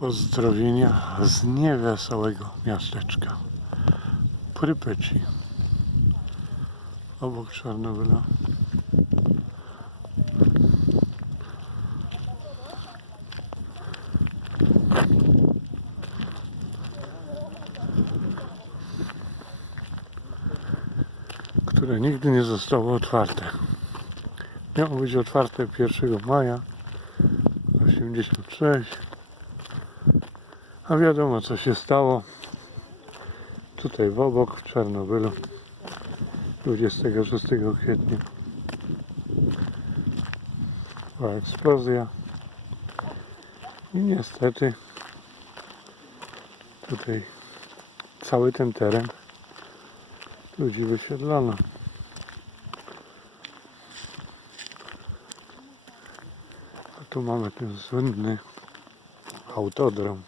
Pozdrowienia z niewesołego miasteczka. Prypeci. Obok Czarnobyla. które nigdy nie zostało otwarte. Miało być otwarte 1 maja 86, a wiadomo co się stało. Tutaj w obok w Czarnobylu 26 kwietnia była eksplozja i niestety tutaj cały ten teren ludzi wysiedlono. A tu mamy ten słynny autodrom.